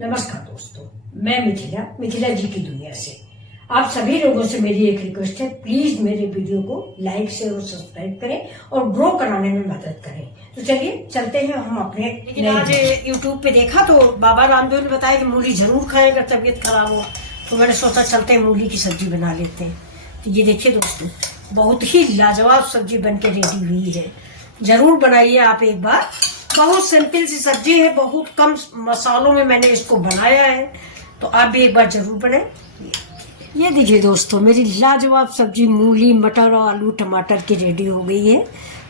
नमस्कार दोस्तों, मैं मिथिला जी की दुनिया से आप सभी लोगों से मेरी एक रिक्वेस्ट है, प्लीज मेरे वीडियो को लाइक शेयर और सब्सक्राइब करें और ग्रो कराने में मदद करें। तो चलिए चलते हैं हम अपने। लेकिन आज यूट्यूब पे देखा तो बाबा रामदेव ने बताया कि मूली जरूर खाएं अगर तबीयत खराब हो, तो मैंने सोचा चलते हैं मूली की सब्जी बना लेते हैं। तो ये देखिए दोस्तों, बहुत ही लाजवाब सब्जी बनके रेडी हुई है, जरूर बनाइए आप एक बार। बहुत सिंपल सी सब्जी है, बहुत कम मसालों में मैंने इसको बनाया है, तो आप भी एक बार जरूर बनाएं। ये देखिए दोस्तों, मेरी लाजवाब सब्जी मूली मटर और आलू टमाटर की रेडी हो गई है।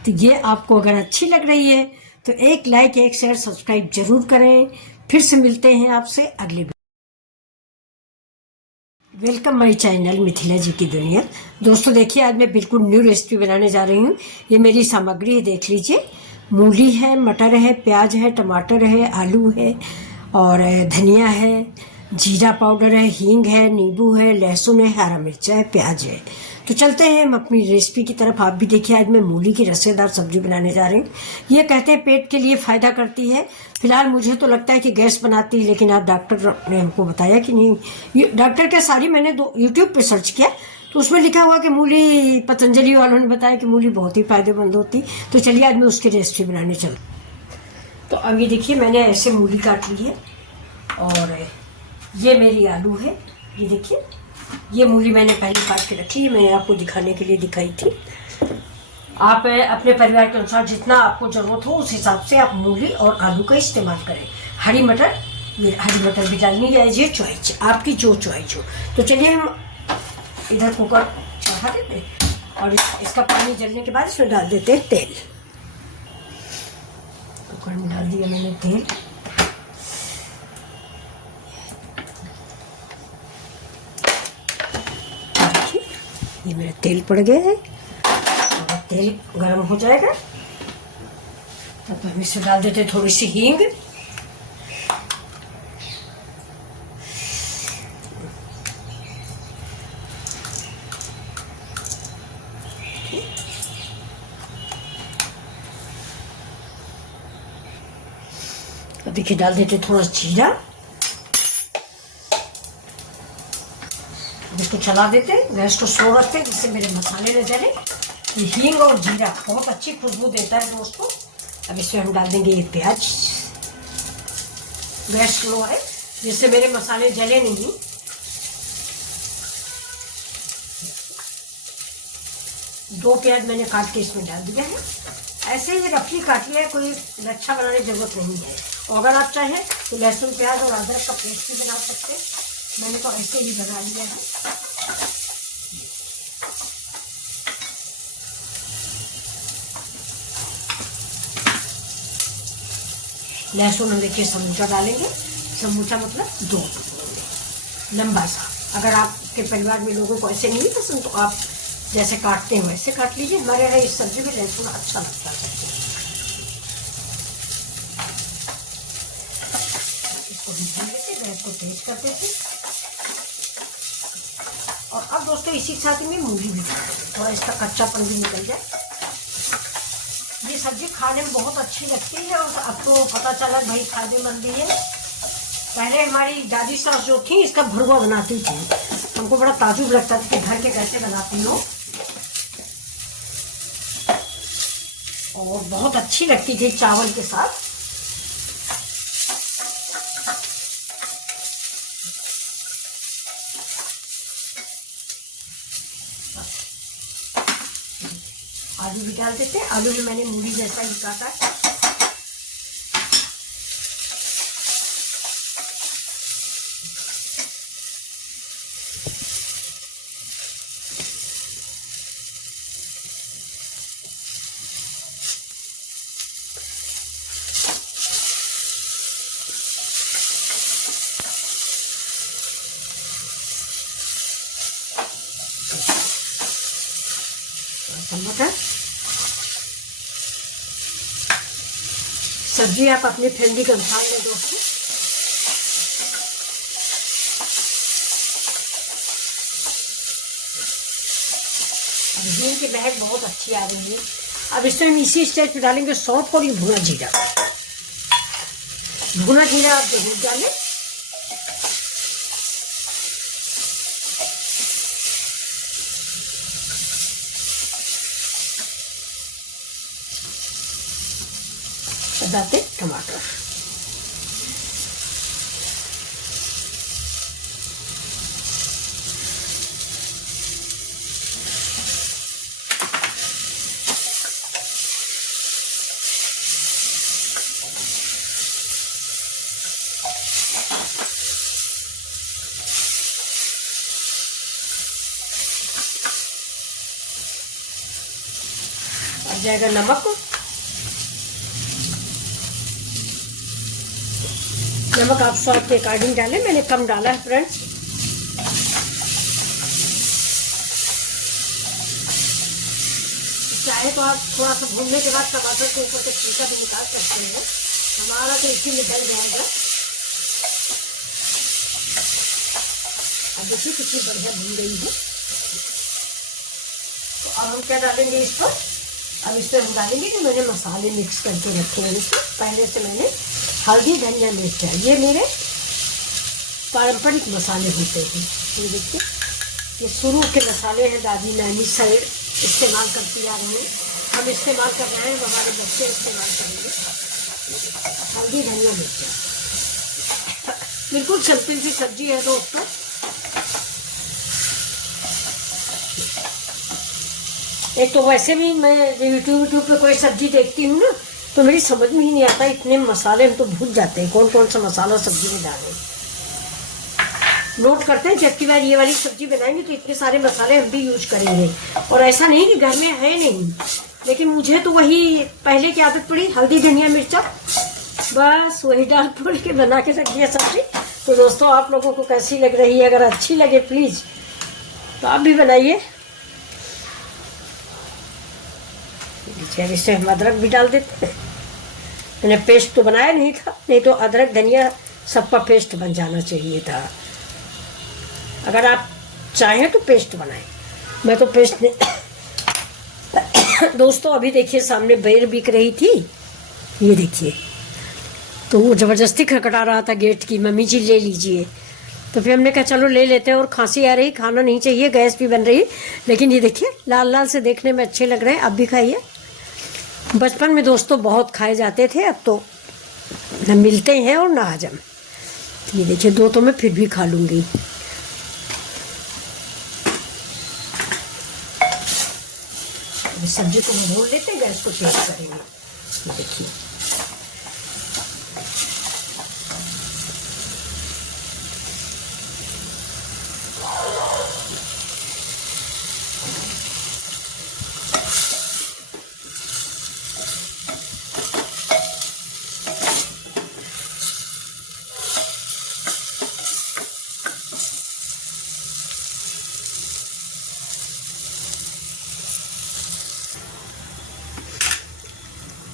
तो ये आपको अगर अच्छी लग रही है तो एक लाइक एक शेयर सब्सक्राइब जरूर करें। फिर से मिलते हैं आपसे अगले। वेलकम माय चैनल मिथिला जी की दुनिया। दोस्तों देखिए, आज मैं बिल्कुल न्यू रेसिपी बनाने जा रही हूँ। ये मेरी सामग्री है, देख लीजिए। मूली है, मटर है, प्याज है, टमाटर है, आलू है और धनिया है, जीरा पाउडर है, हींग है, नींबू है, लहसुन है, हरा मिर्चा है, प्याज है। तो चलते हैं हम अपनी रेसिपी की तरफ। आप भी देखिए, आज मैं मूली की रसेदार सब्जी बनाने जा रही हूँ। ये कहते हैं पेट के लिए फायदा करती है। फिलहाल मुझे तो लगता है कि गैस बनाती है, लेकिन आप डॉक्टर ने हमको बताया कि नहीं। ये डॉक्टर के सारी मैंने यूट्यूब पे सर्च किया तो उसमें लिखा हुआ कि मूली, पतंजलि वालों ने बताया कि मूली बहुत ही फायदेमंद होती। तो चलिए आज मैं उसकी रेसिपी बनाने चलूँ। तो अब ये देखिए, मैंने ऐसे मूली काट ली है और ये मेरी आलू है। ये देखिए, ये मूली मैंने पहले काट के रखी है, मैंने आपको दिखाने के लिए दिखाई थी। आप अपने परिवार के अनुसार जितना आपको जरूरत हो उस हिसाब से आप मूली और आलू का इस्तेमाल करें। हरी मटर, ये हरी मटर भी डालनी है, ये चॉइस आपकी, जो चॉइस हो। तो चलिए हम इधर कुकर चढ़ा देते हैं और इसका पानी जलने के बाद इसमें डाल देते हैं तेल। कुकर में डाल दिया मैंने तेल। ये मेरा तेल पड़ गया है और तेल गरम हो जाएगा तब हम इसमें डाल देते हैं थोड़ी सी हींग। अब देखिए, डाल देते थोड़ा जीरा। इसको चला देते हैं, गैस को स्लो रखते हैं जिससे मेरे मसाले न जले। ये हींग और जीरा बहुत अच्छी खुशबू देता है दोस्तों। अब इसमें हम डाल देंगे ये प्याज। गैस स्लो है जिससे मेरे मसाले जले नहीं। दो प्याज मैंने काट के इसमें डाल दिया है। ऐसे ही रफली काट लिया है, कोई लच्छा बनाने की जरूरत नहीं है। और अगर आप चाहें तो लहसुन प्याज और अदरक का पेस्ट भी बना सकते हैं। मैंने तो ऐसे ही बना लिया है। लहसुन हम देखिए समूचा डालेंगे। समूचा मतलब 2 टुकड़ों में लंबा सा। अगर आपके परिवार में लोगों को ऐसे नहीं पसंद तो आप जैसे काटते हैं वैसे काट लीजिए। हमारे यहाँ इस सब्जी में लहसुन अच्छा लगता है। इसको भून लेते, गैस को तेज कर देते। और अब दोस्तों इसी के साथ में मूली भी डाल देंगे, थोड़ा इसका कच्चापन भी निकल जाए। ये सब्जी खाने में बहुत अच्छी लगती है और अब तो पता चला भाई फायदेमंद भी है। पहले हमारी दादी सास जो थी इसका भरुआ बनाती थी, हमको बड़ा ताजुब लगता था कि घर के कैसे बनाती हो, और बहुत अच्छी लगती थी चावल के साथ। आलू भी डाल देते हैं। आलू में मैंने मूली जैसा ही काटा है। टमाटर। सब्जी आप अपने फैमिली के अनुसार ले दोस्तों। हींग की महक बहुत अच्छी आ रही है। अब इसमें हम इसी स्टेज पे डालेंगे सौंफ और ये भुना जीरा। भुना जीरा आप जरूर डालें अब डालते टमाटर। अब जाएगा नमक। नमक आप स्वाद के अकॉर्डिंग डालें, मैंने कम डाला है फ्रेंड्स। चाहे तो आप थोड़ा सा भूनने के बाद टमाटर के ऊपर से छिलका भी निकाल सकते हैं, हमारा तो इसी में डल जाएगा। अब देखिए कितनी बढ़िया भून गई है। तो अब हम क्या डालेंगे इस पर, अब इस पर हम डालेंगे कि मैंने मसाले मिक्स करके रखे हैं। इसमें पहले से मैंने हल्दी, धनिया, मिर्च है, ये मेरे पारंपरिक मसाले होते हैं। ये देखिए, ये शुरू के मसाले हैं, दादी नानी साइड इस्तेमाल करती आ रही है, हम इस्तेमाल कर रहे हैं, हमारे बच्चे इस्तेमाल करेंगे। हल्दी, धनिया, मिर्च, बिल्कुल सिंपल सी सब्जी है दोस्तों। एक तो वैसे भी मैं यूट्यूब पे कोई सब्जी देखती हूँ ना, तो मेरी समझ में ही नहीं आता, इतने मसाले हम तो भूल जाते हैं कौन कौन सा मसाला सब्जी में डालें। नोट करते हैं जबकि बार ये वाली सब्जी बनाएंगे तो इतने सारे मसाले हम भी यूज करेंगे। और ऐसा नहीं कि घर में है नहीं, लेकिन मुझे तो वही पहले की आदत पड़ी, हल्दी, धनिया, मिर्चा, बस वही डाल पोल के बना के रख दिया सब्जी। तो दोस्तों आप लोगों को कैसी लग रही है, अगर अच्छी लगे प्लीज तो आप भी बनाइए। इससे हम अदरक भी डाल देते हैं, मैंने पेस्ट तो बनाया नहीं था, नहीं तो अदरक धनिया सबका पेस्ट बन जाना चाहिए था। अगर आप चाहें तो पेस्ट बनाएं, मैं तो पेस्ट नहीं। दोस्तों अभी देखिए सामने बेर बिक रही थी, ये देखिए, तो वो जबरदस्ती खटखटा रहा था गेट की, मम्मी जी ले लीजिए। तो फिर हमने कहा चलो ले लेते हैं, और खांसी आ रही, खाना नहीं चाहिए, गैस भी बन रही, लेकिन ये देखिए लाल लाल से देखने में अच्छे लग रहे हैं। आप भी खाइए। बचपन में दोस्तों बहुत खाए जाते थे, अब तो न मिलते हैं और ना हजम। ये देखिए दो तो मैं फिर भी खा लूँगी। सब्जी को भून लेते हैं, गैस को तेज करेंगे। देखिए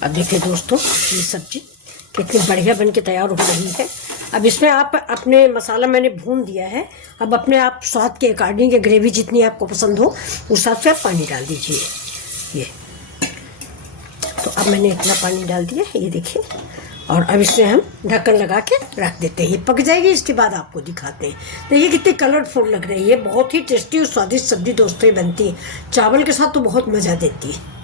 अब देखिए दोस्तों ये सब्जी कितनी बढ़िया बन के तैयार हो रही है। अब इसमें आप अपने मसाला मैंने भून दिया है, अब अपने आप स्वाद के अकॉर्डिंग या ग्रेवी जितनी आपको पसंद हो उस हिसाब से आप पानी डाल दीजिए। ये तो अब मैंने इतना पानी डाल दिया, ये देखिए। और अब इसमें हम ढक्कन लगा के रख देते हैं, ये पक जाएगी, इसके बाद आपको दिखाते हैं। देखिए कितनी कलरफुल लग रही है, बहुत ही टेस्टी और स्वादिष्ट सब्जी दोस्तों बनती है, चावल के साथ तो बहुत मज़ा देती है।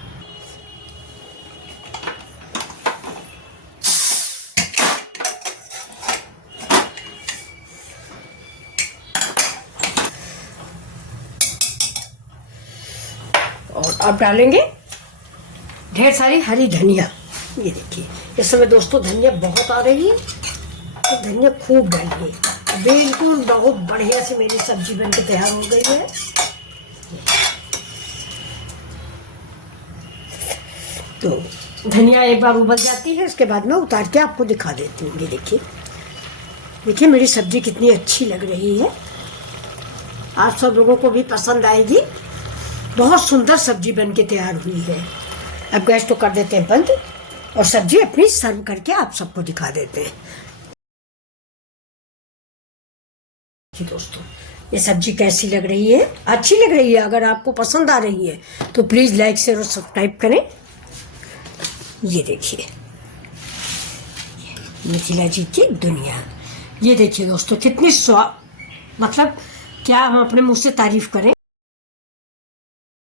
और अब डालेंगे ढेर सारी हरी धनिया। ये देखिए इस समय दोस्तों धनिया बहुत आ रही है, तो धनिया खूब डालिए। बिल्कुल बहुत बढ़िया से मेरी सब्जी बनके तैयार हो गई है। तो धनिया एक बार उबल जाती है, इसके बाद मैं उतार के आपको दिखा देती हूँ। ये देखिए, देखिए मेरी सब्जी कितनी अच्छी लग रही है, आप सब लोगों को भी पसंद आएगी। बहुत सुंदर सब्जी बनके तैयार हुई है। अब गैस तो कर देते हैं बंद और सब्जी अपनी सर्व करके आप सबको दिखा देते हैं। जी दोस्तों ये सब्जी कैसी लग रही है, अच्छी लग रही है, अगर आपको पसंद आ रही है तो प्लीज़ लाइक शेयर और सब्सक्राइब करें। ये देखिए मिथिला जी की दुनिया, ये देखिए दोस्तों कितनी स्वाद, मतलब क्या हम अपने मुंह से तारीफ करें।